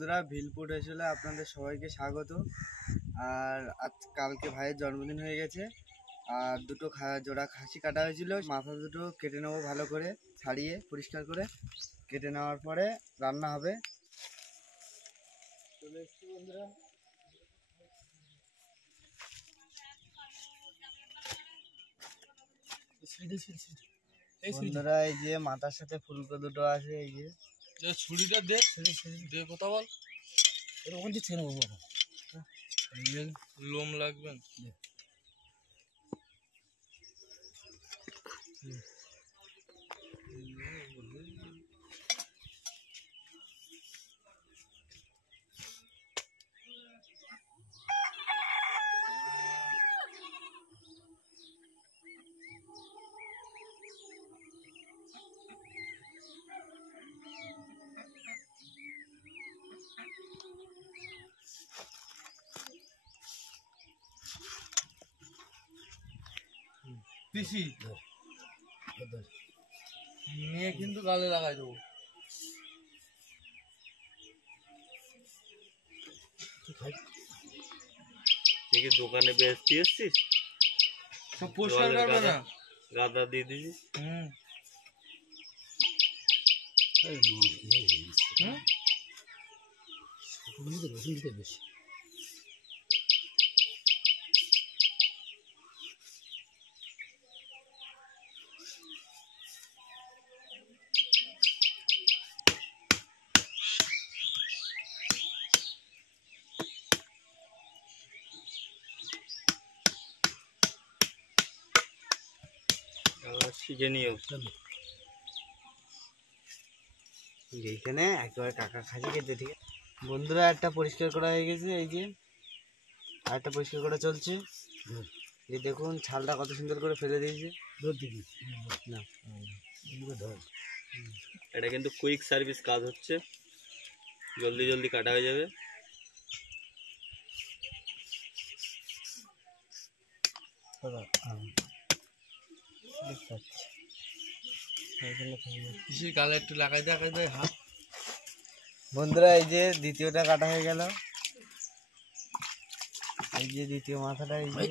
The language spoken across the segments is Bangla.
বন্ধুরা, ভিলপুর হয়েছিল আপনাদের সবাইকে স্বাগত। আর আজ কালকে ভাইয়ের জন্মদিন হয়ে গেছে, আর দুটো জোড়া খাসি কাটা হয়েছিল। মাথা দুটো কেটে নেবো, ভালো করে ছাড়িয়ে পরিষ্কার করে কেটে নেওয়ার পরে রান্না হবে। চলে এসছি বন্ধুরা। বন্ধুরা, এই যে মাথার সাথে ফুলকো দুটো আছে, এই যে ছুরিটা দে দে, কথা বল। এরকম যে ছেড়ে বাবা, লোম লাগবে। পিসি নিয়ে কিন্তু গালে লাগাই দেবো। তুই কি দোকানে বেচতে এসছিস? সব পরিষ্কার করবে না, গাদা দিয়ে দিছিস। বেশি শিখে নিও। এইখানে একেবারে কাকা খাসি খেতে। ঠিক আছে বন্ধুরা, একটা পরিষ্কার করা হয়ে গেছে, এই যে আর একটা পরিষ্কার করা চলছে। এই দেখুন ছালটা কত সুন্দর করে ফেলে দিয়েছে। না, এটা কিন্তু কুইক সার্ভিস কাজ হচ্ছে, জলদি জলদি কাটা হয়ে যাবে। গালে একটু লাগাই দেয় হাত। বন্ধুরা, এই যে দ্বিতীয়টা কাটা হয়ে গেল। এই যে দ্বিতীয় মাথাটা, এই যে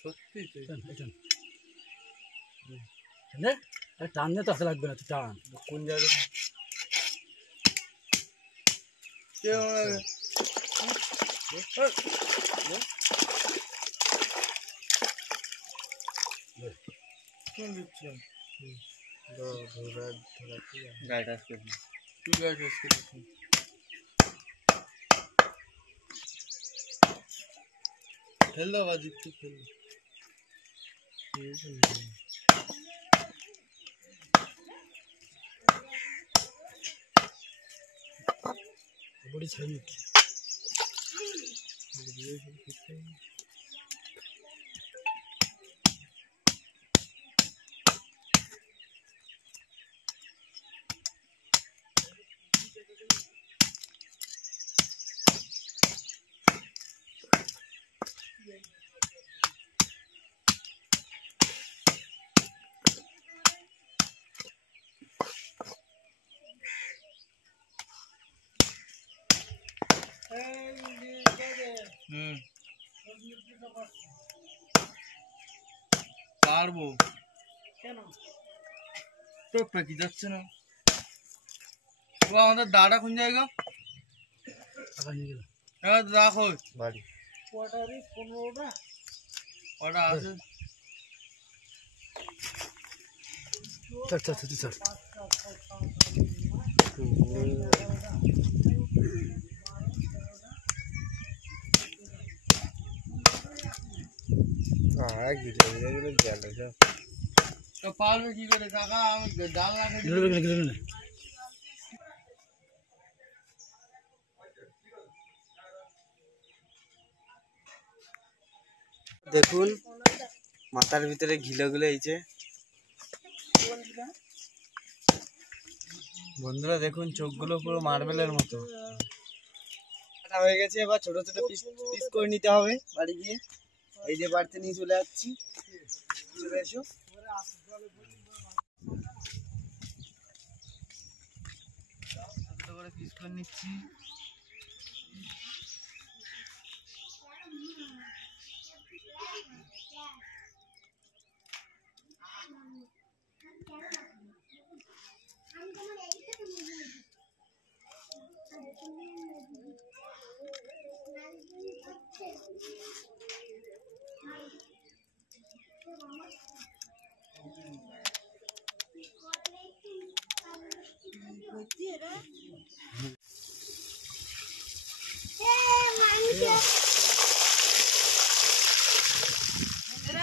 সত্যি টান দিয়ে তো আসা লাগবে না, টান কোন জায়গায় ফেল দাও বাজি, ফেল বড়ি ছাড়ি। পারবো কেন, তো পেকে যাচ্ছে না। আমাদের দাদা কোন জায়গা রাখো বাড়ি ওটা আছে। পারবে কি করে কাকা, আমি ডাল না দেখুন মাথার ভিতরে ঘিলাগুলো এইছে। বন্ধুরা দেখুন, চোখগুলো পুরো মার্বেলের মতো হয়ে গেছে। এবার ছোট ছোট পিস পিস করে নিতে হবে বাড়ি গিয়ে। এই যে বাড়িতে নিয়ে চলে যাচ্ছি, চলে এসো। করে পিস করে নিচ্ছি।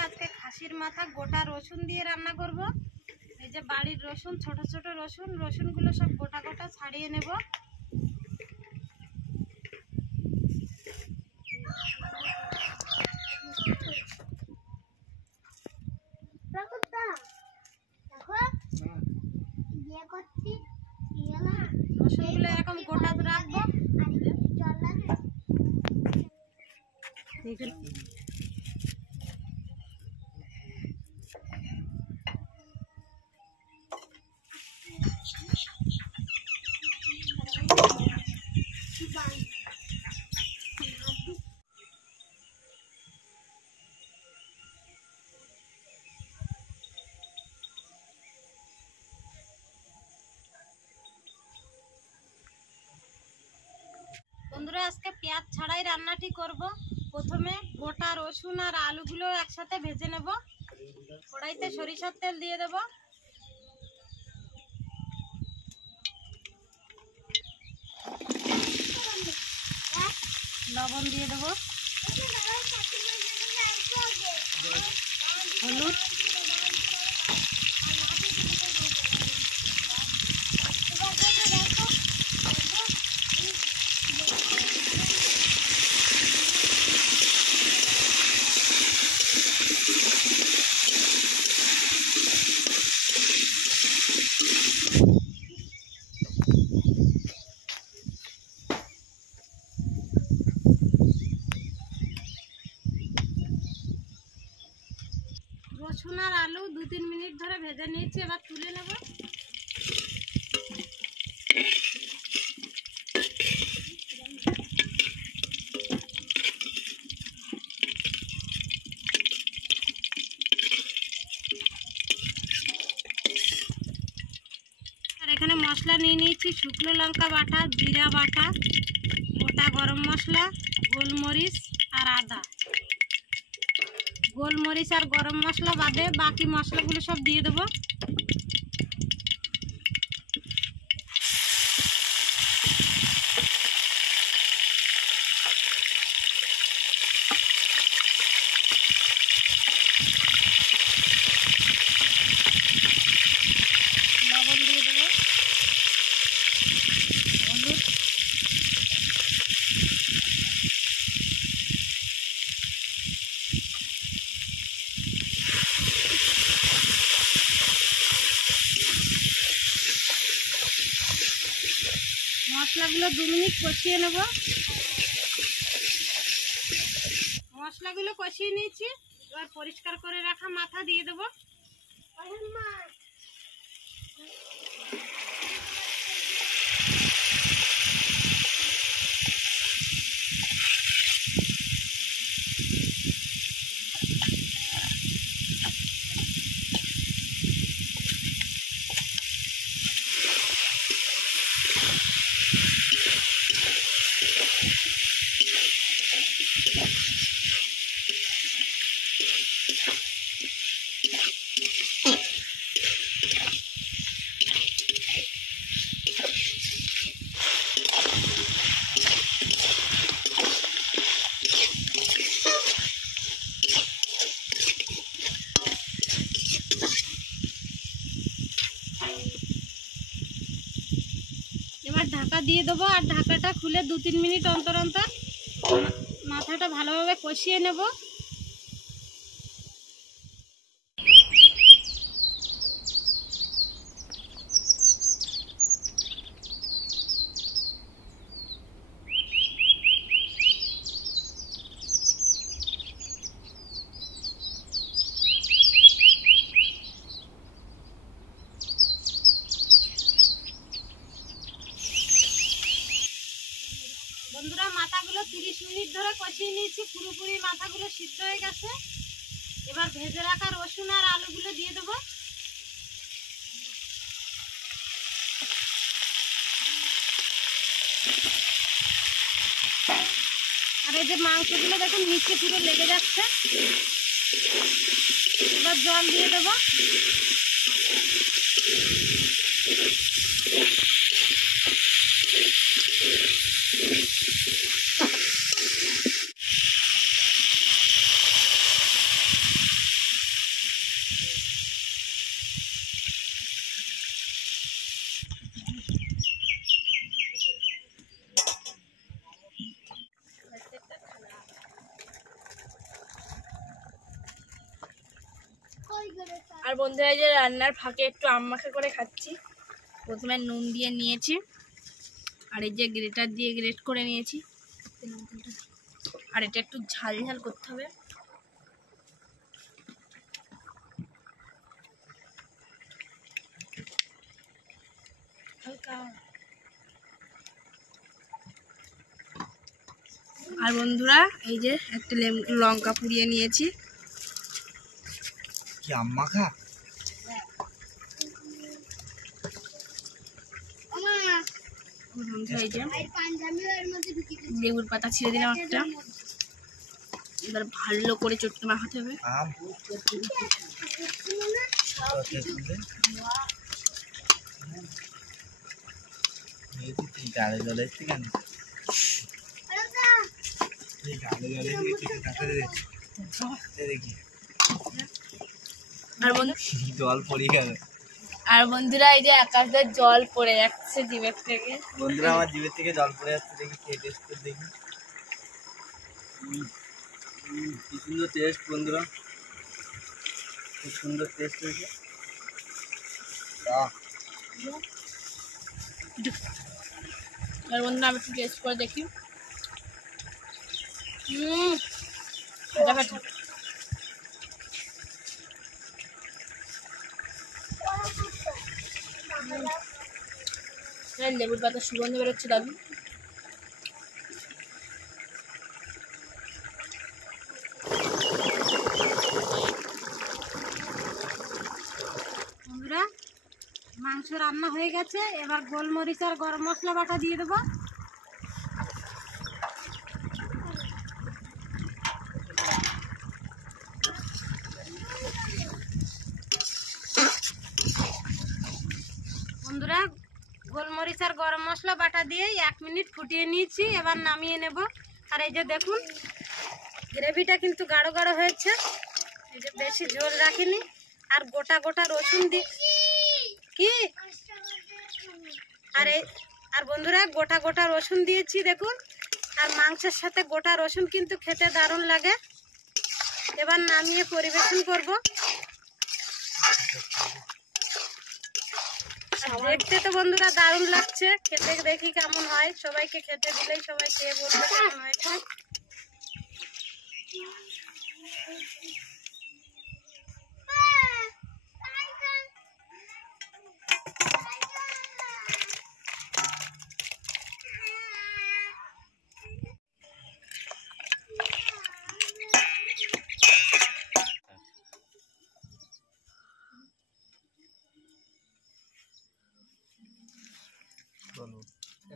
আজকে খাসির মাথা গোটা রসুন দিয়ে রান্না করব। এই যে বাড়ির রসুন, ছোট ছোট রসুনগুলো সব গোটা গোটা ছাড়িয়ে নেব। রসুনগুলো এরকম গোটা রাখবো। বন্ধুরা, আজকে পেঁয়াজ ছাড়াই রান্নাটি করব। প্রথমে গোটা রসুন আর আলুগুলো একসাথে ভেজে নেব। কড়াইতে সরিষার তেল দিয়ে দেব। লবণ দিয়ে দেব, হলুদ, রসুন আর আলু 2-3 মিনিট ধরে ভেজে নিয়েছি। এবার তুলে নেব। আর এখানে মশলা নিয়ে নিয়েছি শুকনো লঙ্কা বাটা, জিরা বাটা, গোটা গরম মশলা, গোলমরিচ আর আদা। গোলমরিচ আর গরম মশলা বাদে বাকি মশলাগুলো সব দিয়ে দেবো। লবণ দিয়ে দেবো, হলুদ, মশলাগুলো 2 মিনিট কষিয়ে নেব। মশলাগুলো কষিয়ে নিয়েছি। এবার পরিষ্কার করে রাখা মাথা দিয়ে দেবো। এবার ঢাকা দিয়ে দেবো আর ঢাকাটা খুলে 2-3 মিনিট অন্তর অন্তর মাথাটা ভালোভাবে কষিয়ে নেব। বন্ধুরা মাথাগুলো 30 মিনিট ধরে কষিয়ে নিয়েছি, পুরোপুরি মাথাগুলো সিদ্ধ হয়ে গেছে। এবার ভেজে রাখা রসুন আর আলুগুলো দিয়ে দেবো। আর এই যে মাংসগুলো দেখুন নিচে পুরো লেগে যাচ্ছে। এবার জল দিয়ে দেবো। আর বন্ধুরা এই যে রান্নার ফাঁকে একটু আম্মাখা করে খাচ্ছি। প্রথমে নুন দিয়ে নিয়েছি, আর এই যে গ্রেটার দিয়ে গ্রেট করে নিয়েছি। আর এটা একটু ঝাল ঝাল করতে হবে। হালকা। আর বন্ধুরা এই যে একটা লঙ্কা পুড়িয়ে নিয়েছি। কি আম্মা খা এই যে লেবুর পাতা ছিঁড়ে দিলাম একটা। এবার ভালো করে চটকে মাখাতে হবে। আম গালে জলে এসছি কেন? গালে জলে দেখি জল পড়ে গেল। আর বন্ধুরা এই যে আকাশের জল পড়ে যাচ্ছে জিভের থেকে। বন্ধুরা আমার জিভের থেকে জল পড়ে যাচ্ছে, দেখি খেয়ে টেস্ট করে দেখি। কি সুন্দর টেস্ট বন্ধুরা, খুব সুন্দর টেস্ট হয়েছে। আর বন্ধুরা আমি একটু টেস্ট করে দেখি। ফাটা ফাটা। লেবুর পাতা সুগন্ধ বেরোচ্ছে দারুণ। বন্ধুরা মাংস রান্না হয়ে গেছে। এবার গোলমরিচ আর গরম মশলা বাটা দিয়ে দেবো। বন্ধুরা গোলমরিচ আর গরম মশলা বাটা দিয়ে 1 মিনিট ফুটিয়ে নিয়েছি। এবার নামিয়ে নেব। আর এই যে দেখুন গ্রেভিটা কিন্তু গাঢ় গাঢ় হয়েছে, এই যে বেশি ঝোল রাখিনি। আর গোটা গোটা রসুন কি আর বন্ধুরা গোটা গোটা রসুন দিয়েছি দেখুন। আর মাংসের সাথে গোটা রসুন কিন্তু খেতে দারুণ লাগে। এবার নামিয়ে পরিবেশন করব। দেখতে তো বন্ধুরা দারুণ লাগছে, খেতে দেখি কেমন হয়। সবাইকে খেতে দিলেই সবাই খেয়ে বলবে কেমন হয়েছে।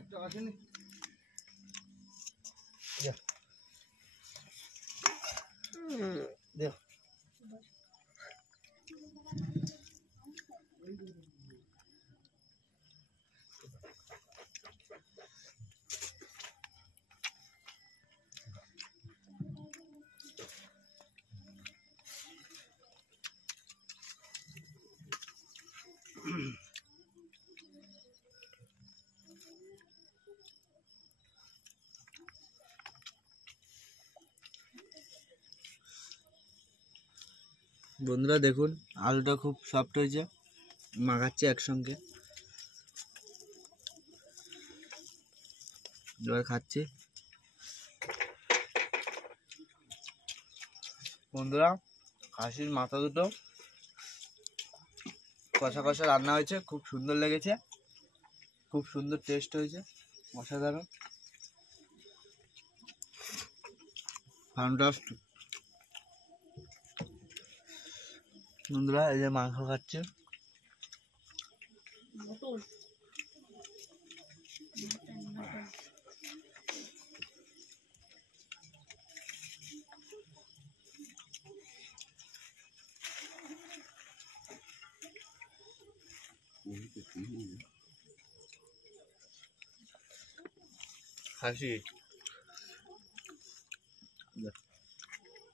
একটু আসেনি দেখ। বন্ধুরা দেখুন আলুটা খুব সফট হয়েছে, মাখাচ্ছে একসঙ্গে। এবার খাচ্ছি। বন্ধুরা খাসির মাথা দুটো কষা কষা রান্না হয়েছে, খুব সুন্দর লেগেছে, খুব সুন্দর টেস্ট হয়েছে, অসাধারণ। ফ্যান্টাস্টিক। বন্ধুরা এই যে মাংস খাচ্ছে। খাসি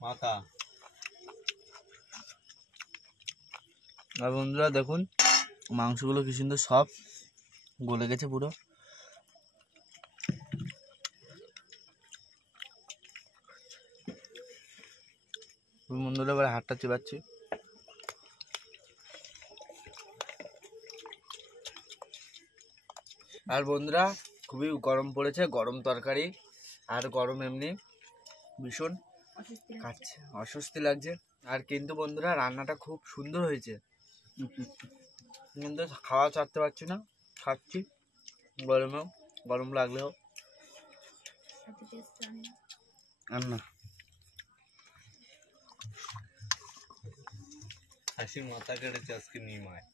মাথা। আর বন্ধুরা দেখুন মাংসগুলো কি সুন্দর সব গলে গেছে পুরো। বন্ধুরা এবার হাতটা চেবাচ্ছি। আর বন্ধুরা খুবই গরম পড়েছে, গরম তরকারি আর গরম এমনি ভীষণ খাচ্ছে, অস্বস্তি লাগছে। আর কিন্তু বন্ধুরা রান্নাটা খুব সুন্দর হয়েছে, কিন্তু খাওয়া ছাড়তে পারছি না, খাচ্ছি গরমেও, গরম লাগলেও। আর না খাসির মাথা কেটেছে আজকে নিমায়।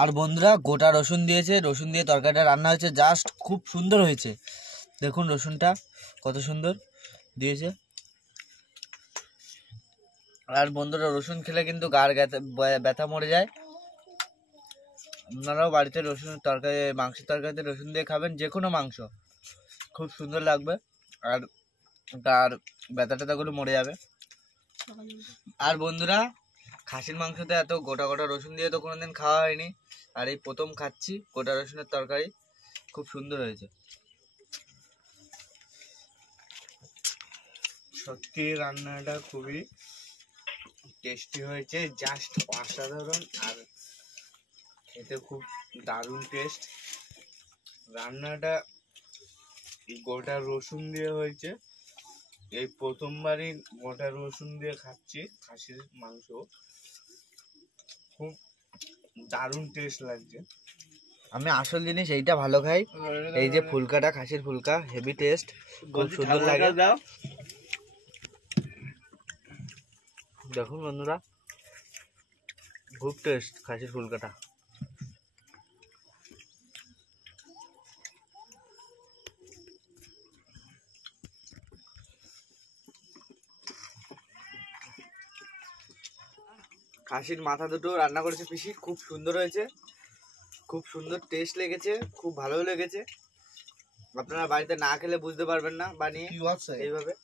আর বন্ধুরা গোটা রসুন দিয়েছে, রসুন দিয়ে তরকারিটা রান্না হয়েছে, জাস্ট খুব সুন্দর হয়েছে। দেখুন রসুনটা কত সুন্দর দিয়েছে। আর বন্ধুরা রসুন খেলে কিন্তু গার ব্যথা মরে যায়। আপনারাও বাড়িতে রসুন তরকারি, মাংসের তরকারিতে রসুন দিয়ে খাবেন, যে কোনো মাংস খুব সুন্দর লাগবে আর তার ব্যথা ট্যাথাগুলো মরে যাবে। আর বন্ধুরা খাসির মাংসতে এত গোটা গোটা রসুন দিয়ে তো কোনোদিন খাওয়া হয়নি, আর এই প্রথম খাচ্ছি গোটা রসুনের তরকারি, খুব সুন্দর হয়েছে। সত্যি রান্নাটা খুবই টেস্টি হয়েছে, জাস্ট অসাধারণ, আর খেতে খুব দারুণ টেস্ট। রান্নাটা গোটা রসুন দিয়ে হয়েছে, এই প্রথমবারই গোটা রসুন দিয়ে খাচ্ছি খাসির মাংস, খুব দারুণ টেস্ট লাগছে। আমি আসল জিনিস এইটা ভালো খাই, এই যে ফুলকাটা, খাসির ফুলকা হেভি টেস্ট, খুব সুন্দর লাগে। দেখুন বন্ধুরা খুব টেস্ট খাসির ফুলকাটা। খাসির মাথা দুটো রান্না করেছে পিসি, খুব সুন্দর হয়েছে, খুব সুন্দর টেস্ট লেগেছে, খুব ভালো লেগেছে। আপনারা বাড়িতে না খেলে বুঝতে পারবেন না বানিয়ে এইভাবে।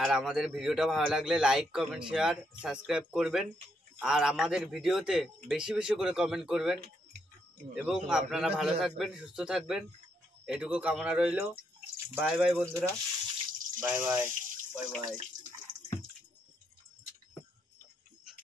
আর আমাদের ভিডিওটা ভালো লাগলে লাইক কমেন্ট শেয়ার সাবস্ক্রাইব করবেন, আর আমাদের ভিডিওতে বেশি বেশি করে কমেন্ট করবেন, এবং আপনারা ভালো থাকবেন, সুস্থ থাকবেন, এটুকু কামনা রইল। বাই বাই বন্ধুরা, বাই বাই, বাই বাই।